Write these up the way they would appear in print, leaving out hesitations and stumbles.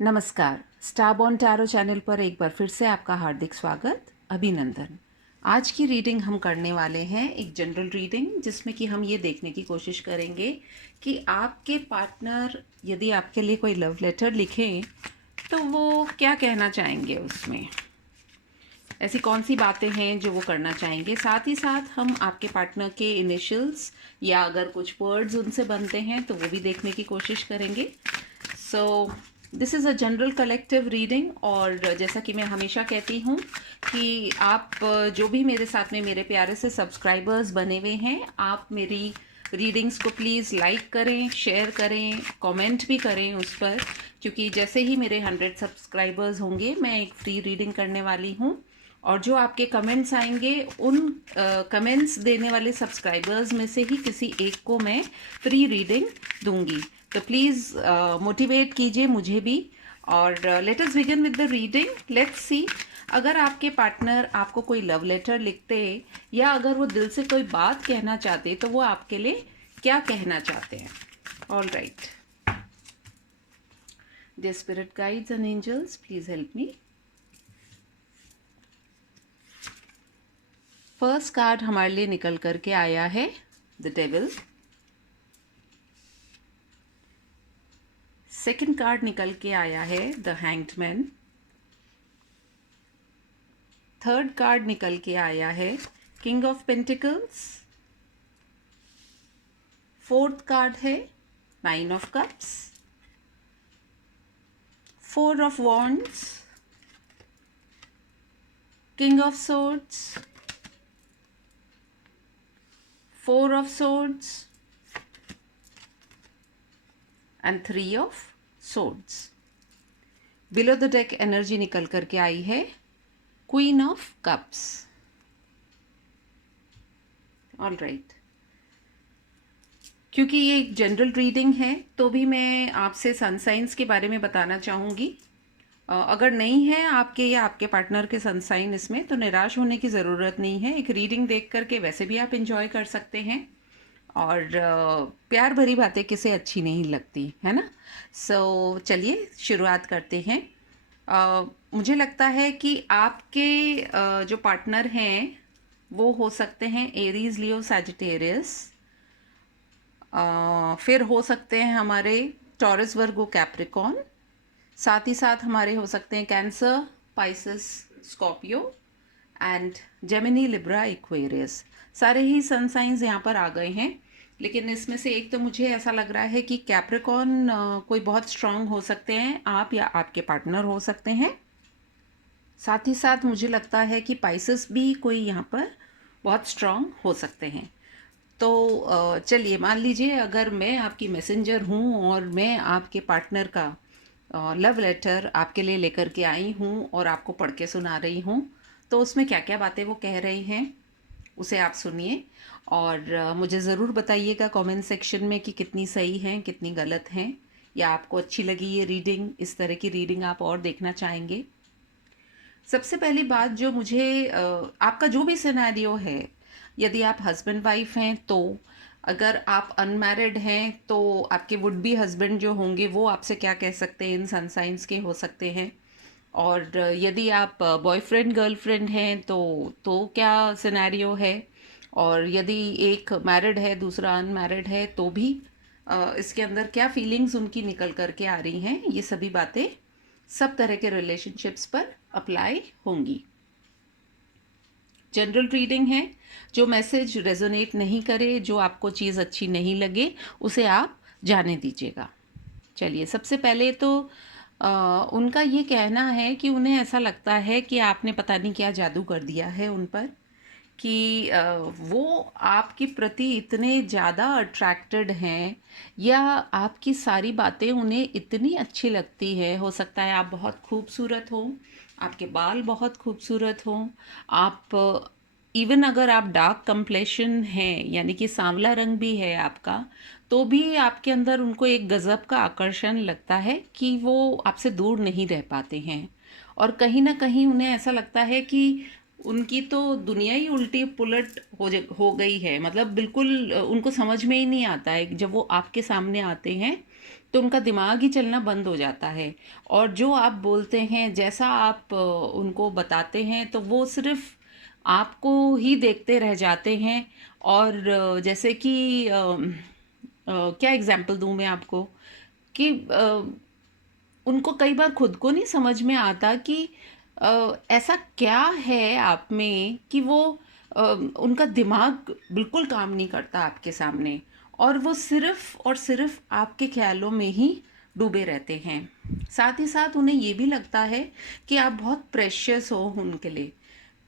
नमस्कार। स्टारबॉर्न tarot channel पर एक बार फिर से आपका हार्दिक स्वागत, अभिनंदन। आज की रीडिंग हम करने वाले हैं एक जनरल रीडिंग, जिसमें कि हम ये देखने की कोशिश करेंगे कि आपके पार्टनर यदि आपके लिए कोई लव लेटर लिखें तो वो क्या कहना चाहेंगे उसमें, ऐसी कौन सी बातें हैं जो वो करना चाहेंगे। साथ ही साथ हम आपके पार्टनर के इनिशियल्स या अगर कुछ वर्ड्स उनसे बनते हैं तो वो भी देखने की कोशिश करेंगे। So this is a general collective reading, और जैसा कि मैं हमेशा कहती हूँ कि आप जो भी मेरे साथ में मेरे प्यारे से सब्सक्राइबर्स बने हुए हैं, आप मेरी रीडिंग्स को प्लीज़ लाइक करें, शेयर करें, कमेंट भी करें उस पर, क्योंकि जैसे ही मेरे 100 सब्सक्राइबर्स होंगे मैं एक फ्री रीडिंग करने वाली हूँ। और जो आपके कमेंट्स आएंगे उन कमेंट्स देने वाले सब्सक्राइबर्स में से ही किसी एक को मैं फ्री रीडिंग दूंगी। तो प्लीज़ मोटिवेट कीजिए मुझे भी। और let us begin with the reading. Let's see, अगर आपके पार्टनर आपको कोई लव लेटर लिखते या अगर वो दिल से कोई बात कहना चाहते तो वो आपके लिए क्या कहना चाहते हैं। All right, dear spirit guides and angels, please help me. First card हमारे लिए निकल करके आया है द डेविल। सेकंड कार्ड निकल के आया है the hanged man. Third card निकल के आया है king of pentacles. Fourth card है 9 of cups. 4 of wands, king of swords, 4 of swords and 3 of swords. Below the deck energy निकल करके आई है queen of cups. All right, क्योंकि ये एक जनरल रीडिंग है तो भी मैं आपसे सन साइंस के बारे में बताना चाहूँगी। अगर नहीं है आपके या आपके पार्टनर के सन साइन इसमें, तो निराश होने की ज़रूरत नहीं है। एक रीडिंग देख करके वैसे भी आप इंजॉय कर सकते हैं, और प्यार भरी बातें किसे अच्छी नहीं लगती, है ना। सो चलिए शुरुआत करते हैं। मुझे लगता है कि आपके जो पार्टनर हैं वो हो सकते हैं एरीज, लियो, सैजिटेरियस। फिर हो सकते हैं हमारे टॉरस, वर्गो, कैप्रिकॉन। साथ ही साथ हमारे हो सकते हैं cancer, Pisces, Scorpio and Gemini, Libra, Aquarius. सारे ही सन साइंस यहाँ पर आ गए हैं, लेकिन इसमें से एक तो मुझे ऐसा लग रहा है कि कैप्रिकॉन कोई बहुत स्ट्रांग हो सकते हैं, आप या आपके पार्टनर हो सकते हैं। साथ ही साथ मुझे लगता है कि पाइसेस भी कोई यहाँ पर बहुत स्ट्रांग हो सकते हैं। तो चलिए मान लीजिए अगर मैं आपकी मैसेंजर हूँ और मैं आपके पार्टनर का लव लेटर आपके लिए लेकर के आई हूँ और आपको पढ़ के सुना रही हूँ, तो उसमें क्या क्या बातें वो कह रहे हैं उसे आप सुनिए, और मुझे ज़रूर बताइएगा कमेंट सेक्शन में कि कितनी सही हैं कितनी गलत हैं, या आपको अच्छी लगी ये रीडिंग, इस तरह की रीडिंग आप और देखना चाहेंगे। सबसे पहली बात जो मुझे आपका जो भी सिनेरियो है, यदि आप हस्बैंड वाइफ हैं तो, अगर आप अनमैरिड हैं तो आपके वुड बी हस्बैंड जो होंगे वो आपसे क्या कह सकते हैं, इन सन साइंस के हो सकते हैं। और यदि आप बॉयफ्रेंड गर्लफ्रेंड हैं तो क्या सिनेरियो है, और यदि एक मैरिड है दूसरा अनमैरिड है तो भी इसके अंदर क्या फीलिंग्स उनकी निकल करके आ रही हैं, ये सभी बातें सब तरह के रिलेशनशिप्स पर अप्लाई होंगी। जनरल रीडिंग है, जो मैसेज रेजोनेट नहीं करे, जो आपको चीज़ अच्छी नहीं लगे, उसे आप जाने दीजिएगा। चलिए, सबसे पहले तो उनका ये कहना है कि उन्हें ऐसा लगता है कि आपने पता नहीं क्या जादू कर दिया है उन पर, कि वो आपके प्रति इतने ज़्यादा अट्रैक्टेड हैं, या आपकी सारी बातें उन्हें इतनी अच्छी लगती है। हो सकता है आप बहुत खूबसूरत हों, आपके बाल बहुत खूबसूरत हों, आप इवन अगर आप डार्क कंप्लेशन हैं, यानी कि सांवला रंग भी है आपका, तो भी आपके अंदर उनको एक गज़ब का आकर्षण लगता है कि वो आपसे दूर नहीं रह पाते हैं। और कहीं ना कहीं उन्हें ऐसा लगता है कि उनकी तो दुनिया ही उल्टी पुलट हो गई है, मतलब बिल्कुल उनको समझ में ही नहीं आता है जब वो आपके सामने आते हैं तो उनका दिमाग ही चलना बंद हो जाता है। और जो आप बोलते हैं, जैसा आप उनको बताते हैं, तो वो सिर्फ आपको ही देखते रह जाते हैं। और जैसे कि क्या एग्जाम्पल दूं मैं आपको कि उनको कई बार खुद को नहीं समझ में आता कि ऐसा क्या है आप में कि वो उनका दिमाग बिल्कुल काम नहीं करता आपके सामने, और वो सिर्फ और सिर्फ आपके ख्यालों में ही डूबे रहते हैं। साथ ही साथ उन्हें ये भी लगता है कि आप बहुत प्रेशियस हो उनके लिए,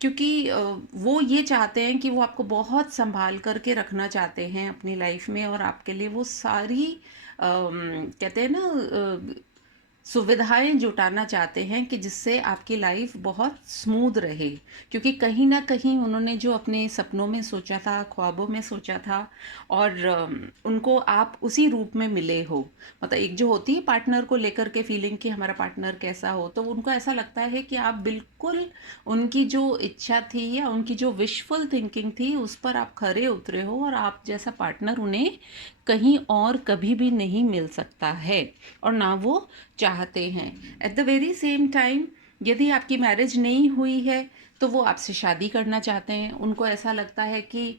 क्योंकि वो ये चाहते हैं कि वो आपको बहुत संभाल करके रखना चाहते हैं अपनी लाइफ में, और आपके लिए वो सारी कहते हैं ना सुविधाएं जुटाना चाहते हैं कि जिससे आपकी लाइफ बहुत स्मूथ रहे। क्योंकि कहीं ना कहीं उन्होंने जो अपने सपनों में सोचा था, ख्वाबों में सोचा था, और उनको आप उसी रूप में मिले हो। मतलब एक जो होती है पार्टनर को लेकर के फीलिंग कि हमारा पार्टनर कैसा हो, तो उनको ऐसा लगता है कि आप बिल्कुल उनकी जो इच्छा थी या उनकी जो विशफुल थिंकिंग थी उस पर आप खरे उतरे हो, और आप जैसा पार्टनर उन्हें कहीं और कभी भी नहीं मिल सकता है, और ना वो चाहते हैं। At the very same time, यदि आपकी मैरिज नहीं हुई है तो वो आपसे शादी करना चाहते हैं। उनको ऐसा लगता है कि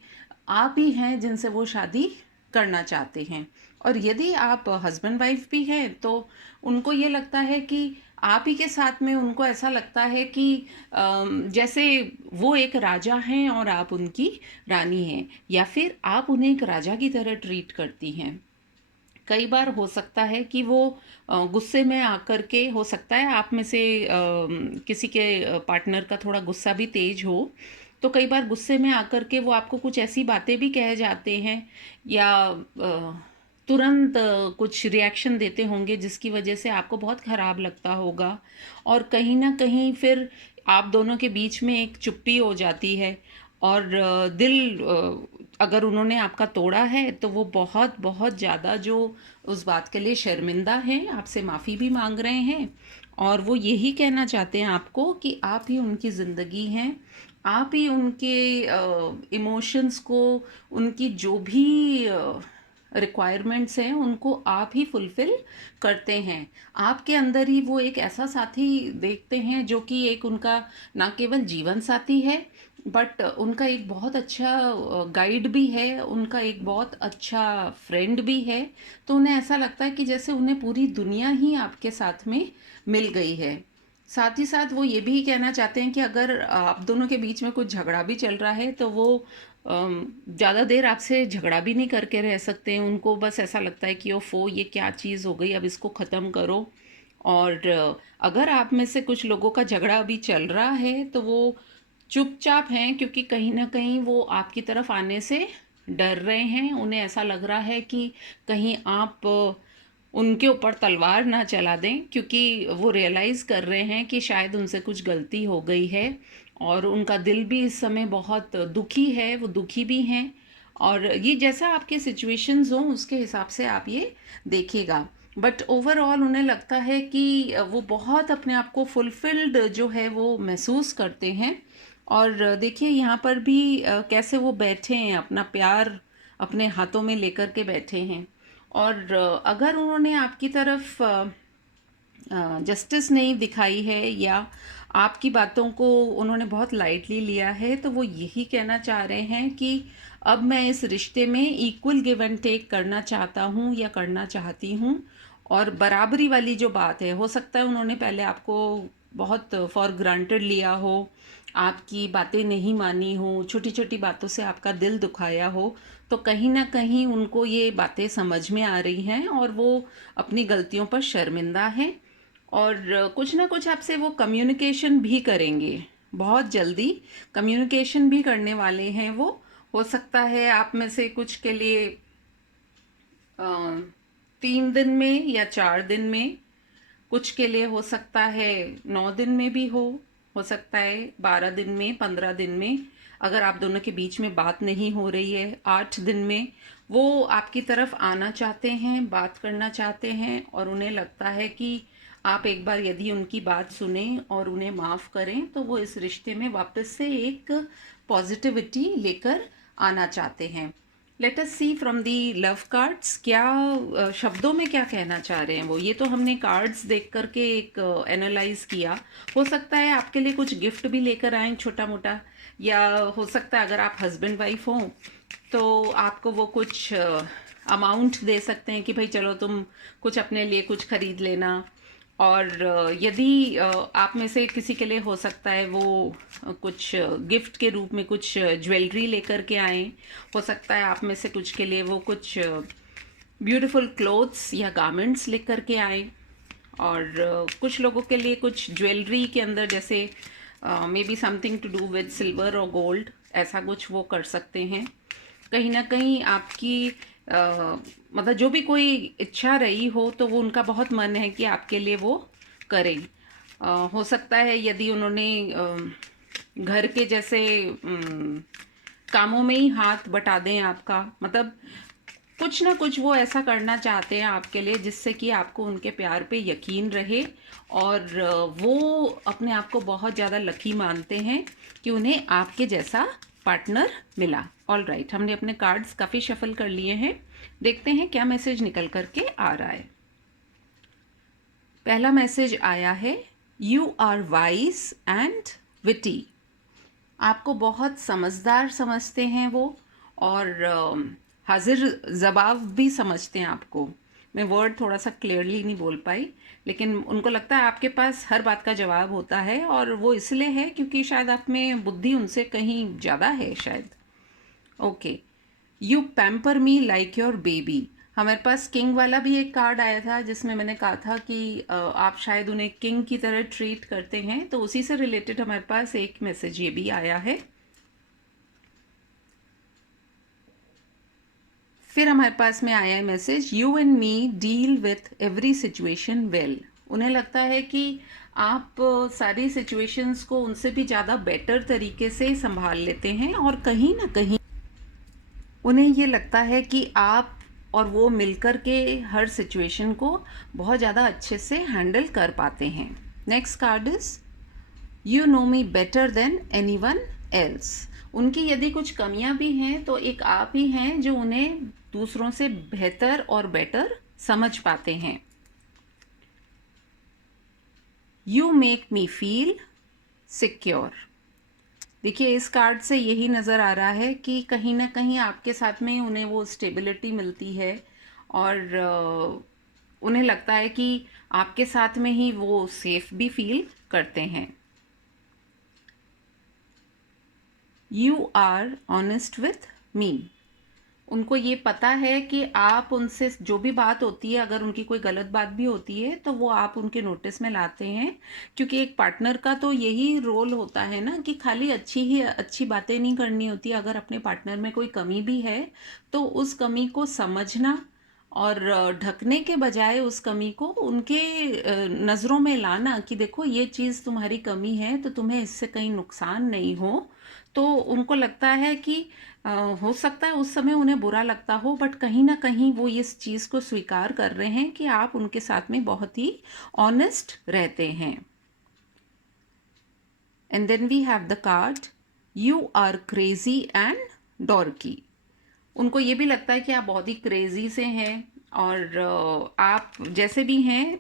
आप ही हैं जिनसे वो शादी करना चाहते हैं। और यदि आप हस्बैंड वाइफ भी हैं तो उनको ये लगता है कि आप ही के साथ में, उनको ऐसा लगता है कि जैसे वो एक राजा हैं और आप उनकी रानी हैं, या फिर आप उन्हें एक राजा की तरह ट्रीट करती हैं। कई बार हो सकता है कि वो गुस्से में आकर के, हो सकता है आप में से किसी के पार्टनर का थोड़ा गुस्सा भी तेज हो, तो कई बार गुस्से में आकर के वो आपको कुछ ऐसी बातें भी कह जाते हैं, या तुरंत कुछ रिएक्शन देते होंगे जिसकी वजह से आपको बहुत ख़राब लगता होगा। और कहीं ना कहीं फिर आप दोनों के बीच में एक चुप्पी हो जाती है, और दिल अगर उन्होंने आपका तोड़ा है तो वो बहुत बहुत ज़्यादा जो उस बात के लिए शर्मिंदा हैं, आपसे माफ़ी भी मांग रहे हैं, और वो यही कहना चाहते हैं आपको कि आप ही उनकी ज़िंदगी हैं, आप ही उनके इमोशंस को, उनकी जो भी रिक्वायरमेंट्स हैं उनको आप ही फुलफ़िल करते हैं। आपके अंदर ही वो एक ऐसा साथी देखते हैं जो कि एक उनका ना केवल जीवन साथी है, बट उनका एक बहुत अच्छा गाइड भी है, उनका एक बहुत अच्छा फ्रेंड भी है। तो उन्हें ऐसा लगता है कि जैसे उन्हें पूरी दुनिया ही आपके साथ में मिल गई है। साथ ही साथ वो ये भी कहना चाहते हैं कि अगर आप दोनों के बीच में कुछ झगड़ा भी चल रहा है तो वो ज़्यादा देर आपसे झगड़ा भी नहीं करके रह सकते हैं। उनको बस ऐसा लगता है कि ओफो ये क्या चीज़ हो गई, अब इसको ख़त्म करो। और अगर आप में से कुछ लोगों का झगड़ा अभी चल रहा है तो वो चुपचाप हैं, क्योंकि कहीं ना कहीं वो आपकी तरफ आने से डर रहे हैं। उन्हें ऐसा लग रहा है कि कहीं आप उनके ऊपर तलवार ना चला दें, क्योंकि वो रियलाइज़ कर रहे हैं कि शायद उनसे कुछ गलती हो गई है, और उनका दिल भी इस समय बहुत दुखी है, वो दुखी भी हैं। और ये जैसा आपके सिचुएशंस हों उसके हिसाब से आप ये देखिएगा। बट ओवरऑल उन्हें लगता है कि वो बहुत अपने आप को फुलफिल्ड जो है वो महसूस करते हैं। और देखिए यहाँ पर भी कैसे वो बैठे हैं, अपना प्यार अपने हाथों में लेकर के बैठे हैं। और अगर उन्होंने आपकी तरफ जस्टिस नहीं दिखाई है, या आपकी बातों को उन्होंने बहुत लाइटली लिया है, तो वो यही कहना चाह रहे हैं कि अब मैं इस रिश्ते में इक्वल गिव एंड टेक करना चाहता हूँ या करना चाहती हूँ। और बराबरी वाली जो बात है, हो सकता है उन्होंने पहले आपको बहुत फॉर ग्रांटेड लिया हो, आपकी बातें नहीं मानी हो, छोटी छोटी बातों से आपका दिल दुखाया हो, तो कहीं ना कहीं उनको ये बातें समझ में आ रही हैं और वो अपनी गलतियों पर शर्मिंदा हैं। और कुछ ना कुछ आपसे वो कम्युनिकेशन भी करेंगे, बहुत जल्दी कम्युनिकेशन भी करने वाले हैं वो। हो सकता है आप में से कुछ के लिए 3 दिन में या 4 दिन में, कुछ के लिए हो सकता है 9 दिन में भी हो सकता है 12 दिन में, 15 दिन में। अगर आप दोनों के बीच में बात नहीं हो रही है, 8 दिन में वो आपकी तरफ आना चाहते हैं, बात करना चाहते हैं, और उन्हें लगता है कि आप एक बार यदि उनकी बात सुने और उन्हें माफ़ करें तो वो इस रिश्ते में वापस से एक पॉजिटिविटी लेकर आना चाहते हैं। Let us see from the love cards क्या शब्दों में क्या कहना चाह रहे हैं वो। ये तो हमने कार्ड्स देख करके एक एनालाइज किया। हो सकता है आपके लिए कुछ गिफ्ट भी लेकर आए छोटा मोटा, या हो सकता है अगर आप हस्बैंड वाइफ हो तो आपको वो कुछ अमाउंट दे सकते हैं कि भाई चलो तुम कुछ अपने लिए कुछ खरीद लेना। और यदि आप में से किसी के लिए हो सकता है वो कुछ गिफ्ट के रूप में कुछ ज्वेलरी लेकर के आए। हो सकता है आप में से कुछ के लिए वो कुछ ब्यूटीफुल क्लोथ्स या गारमेंट्स लेकर के आए। और कुछ लोगों के लिए कुछ ज्वेलरी के अंदर जैसे maybe something to do with silver और गोल्ड, ऐसा कुछ वो कर सकते हैं। कहीं ना कहीं आपकी मतलब जो भी कोई इच्छा रही हो तो वो उनका बहुत मन है कि आपके लिए वो करें। हो सकता है यदि उन्होंने घर के जैसे कामों में ही हाथ बटा दें आपका, मतलब कुछ ना कुछ वो ऐसा करना चाहते हैं आपके लिए जिससे कि आपको उनके प्यार पे यकीन रहे। और वो अपने आप को बहुत ज़्यादा लकी मानते हैं कि उन्हें आपके जैसा पार्टनर मिला। ऑल राइट, हमने अपने कार्ड्स काफ़ी शफल कर लिए हैं। देखते हैं क्या मैसेज निकल करके आ रहा है। पहला मैसेज आया है, you are wise and witty. आपको बहुत समझदार समझते हैं वो, और हाजिर जवाब भी समझते हैं आपको। मैं वर्ड थोड़ा सा क्लियरली नहीं बोल पाई, लेकिन उनको लगता है आपके पास हर बात का जवाब होता है, और वो इसलिए है क्योंकि शायद आप में बुद्धि उनसे कहीं ज़्यादा है शायद। Okay, you pamper me like your baby. हमारे पास किंग वाला भी एक कार्ड आया था जिसमें मैंने कहा था कि आप शायद उन्हें किंग की तरह ट्रीट करते हैं, तो उसी से रिलेटेड हमारे पास एक मैसेज ये भी आया है। फिर हमारे पास में आया है message, you and me deal with every situation well. उन्हें लगता है कि आप सारी सिचुएशंस को उनसे भी ज़्यादा बेटर तरीके से संभाल लेते हैं, और कहीं ना कहीं उन्हें ये लगता है कि आप और वो मिलकर के हर सिचुएशन को बहुत ज़्यादा अच्छे से हैंडल कर पाते हैं। Next card is, you know me better than any one else. उनकी यदि कुछ कमियां भी हैं तो एक आप ही हैं जो उन्हें दूसरों से बेहतर और बेटर समझ पाते हैं। You make me feel secure. देखिए, इस कार्ड से यही नज़र आ रहा है कि कहीं ना कहीं आपके साथ में उन्हें वो स्टेबिलिटी मिलती है, और उन्हें लगता है कि आपके साथ में ही वो सेफ भी फील करते हैं। You are honest with me. उनको ये पता है कि आप उनसे जो भी बात होती है, अगर उनकी कोई गलत बात भी होती है तो वो आप उनके नोटिस में लाते हैं, क्योंकि एक पार्टनर का तो यही रोल होता है ना कि खाली अच्छी बातें नहीं करनी होती। अगर अपने पार्टनर में कोई कमी भी है तो उस कमी को समझना, और ढकने के बजाय उस कमी को उनके नज़रों में लाना कि देखो ये चीज़ तुम्हारी कमी है तो तुम्हें इससे कहीं नुकसान नहीं हो। तो उनको लगता है कि हो सकता है उस समय उन्हें बुरा लगता हो, बट कहीं ना कहीं वो इस चीज़ को स्वीकार कर रहे हैं कि आप उनके साथ में बहुत ही ऑनेस्ट रहते हैं। And then we have the card, you are crazy and dorky. उनको ये भी लगता है कि आप बहुत ही क्रेजी से हैं, और आप जैसे भी हैं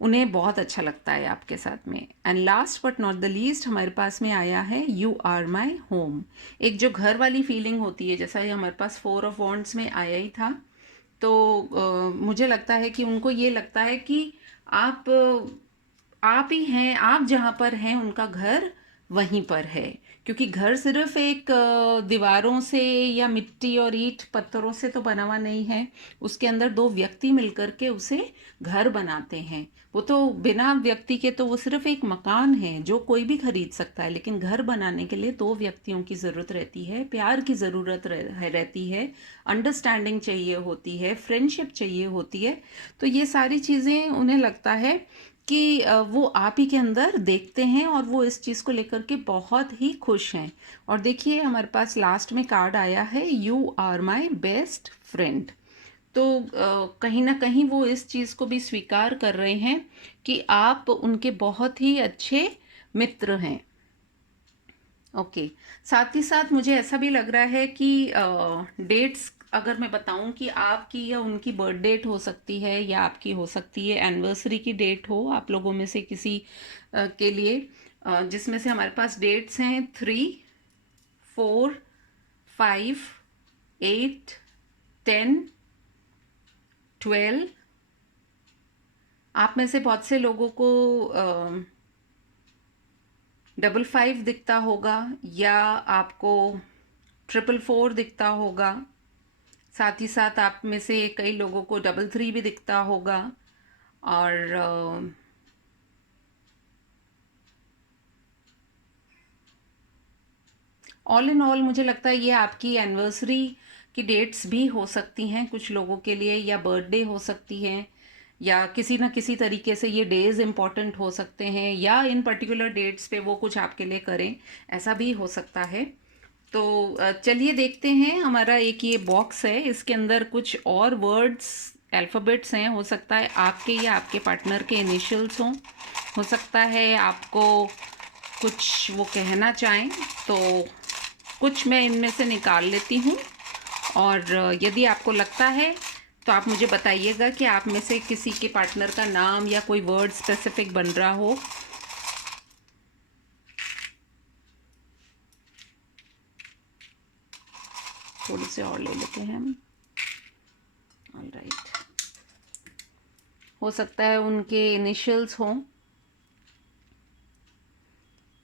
उन्हें बहुत अच्छा लगता है आपके साथ में। And last but not the least हमारे पास में आया है, यू आर माई होम। एक जो घर वाली फीलिंग होती है, जैसा ये हमारे पास 4 ऑफ वॉन्ड्स में आया ही था, तो मुझे लगता है कि उनको ये लगता है कि आप आप ही हैं, आप जहाँ पर हैं उनका घर वहीं पर है। क्योंकि घर सिर्फ एक दीवारों से या मिट्टी और ईंट पत्थरों से तो बना हुआ नहीं है, उसके अंदर दो व्यक्ति मिलकर के उसे घर बनाते हैं। वो तो बिना व्यक्ति के तो वो सिर्फ एक मकान है जो कोई भी खरीद सकता है, लेकिन घर बनाने के लिए दो व्यक्तियों की ज़रूरत रहती है, प्यार की ज़रूरत रहती है, अंडरस्टैंडिंग चाहिए होती है, फ्रेंडशिप चाहिए होती है। तो ये सारी चीज़ें उन्हें लगता है कि वो आप ही के अंदर देखते हैं, और वो इस चीज़ को लेकर के बहुत ही खुश हैं। और देखिए, हमारे पास लास्ट में कार्ड आया है, you are my best friend. तो कहीं ना कहीं वो इस चीज़ को भी स्वीकार कर रहे हैं कि आप उनके बहुत ही अच्छे मित्र हैं। ओके। साथ ही साथ मुझे ऐसा भी लग रहा है कि डेट्स अगर मैं बताऊं कि आपकी या उनकी बर्थ डेट हो सकती है या आपकी हो सकती है एनिवर्सरी की डेट हो आप लोगों में से किसी के लिए, जिसमें से हमारे पास डेट्स हैं 3, 4, 5, 8, 10, 12। आप में से बहुत से लोगों को 555 दिखता होगा या आपको 444 दिखता होगा। साथ ही साथ आप में से कई लोगों को 33 भी दिखता होगा। और ऑल इन ऑल मुझे लगता है ये आपकी एनिवर्सरी की डेट्स भी हो सकती हैं कुछ लोगों के लिए, या बर्थडे हो सकती हैं, या किसी ना किसी तरीके से ये डेज इम्पॉर्टेंट हो सकते हैं, या इन पर्टिकुलर डेट्स पे वो कुछ आपके लिए करें, ऐसा भी हो सकता है। तो चलिए देखते हैं। हमारा एक ये बॉक्स है, इसके अंदर कुछ और वर्ड्स अल्फ़ाबेट्स हैं। हो सकता है आपके या आपके पार्टनर के इनिशियल्स हों, हो सकता है आपको कुछ वो कहना चाहें। तो कुछ मैं इनमें से निकाल लेती हूँ, और यदि आपको लगता है तो आप मुझे बताइएगा कि आप में से किसी के पार्टनर का नाम या कोई वर्ड स्पेसिफिक बन रहा हो। थोड़े से और ले लेते हैं हम। All right. हो सकता है उनके इनिशियल्स हों।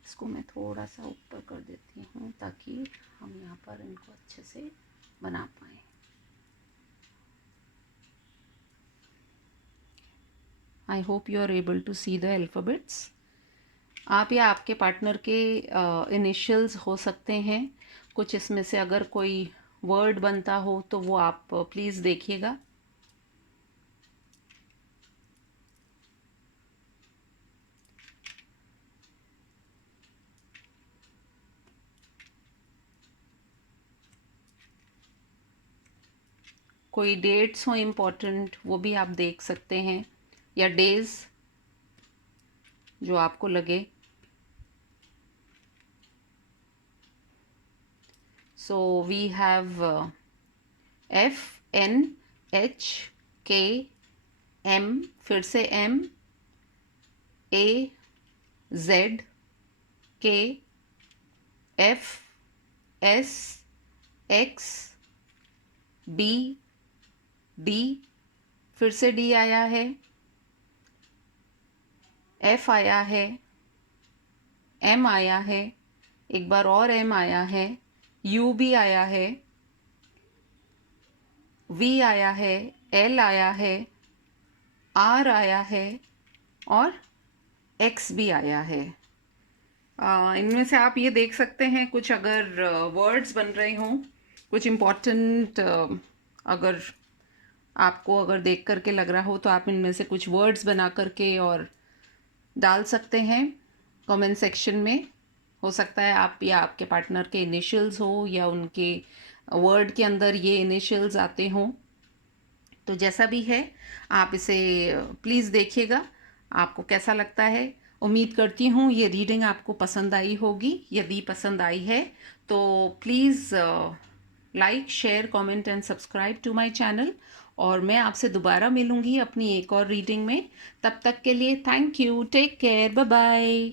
इसको मैं थोड़ा सा ऊपर कर देती हूँ ताकि हम यहाँ पर इनको अच्छे से बना पाएँ। I hope you are able to see the alphabets. आप या आपके पार्टनर के इनिशियल्स हो सकते हैं कुछ इसमें से। अगर कोई वर्ड बनता हो तो वो आप प्लीज़ देखिएगा। कोई डेट्स हो इम्पोर्टेंट वो भी आप देख सकते हैं, या डेज जो आपको लगे। सो वी हैव FNHKM, फिर से MAZKFSXD, फिर से D आया है, F आया है, M आया है, एक बार और M आया है, U भी आया है, V आया है, L आया है, R आया है, और X भी आया है। इनमें से आप ये देख सकते हैं कुछ अगर वर्ड्स बन रहे हों, कुछ इम्पोर्टेंट, अगर आपको अगर देख करके लग रहा हो तो आप इनमें से कुछ वर्ड्स बना करके और डाल सकते हैं कमेंट सेक्शन में। हो सकता है आप या आपके पार्टनर के इनिशियल्स हो या उनके वर्ड के अंदर ये इनिशियल्स आते हों। तो जैसा भी है आप इसे प्लीज़ देखिएगा, आपको कैसा लगता है। उम्मीद करती हूँ ये रीडिंग आपको पसंद आई होगी। यदि पसंद आई है तो please like, share, comment and subscribe to my channel. और मैं आपसे दोबारा मिलूँगी अपनी एक और रीडिंग में। तब तक के लिए thank you, take care, bye bye.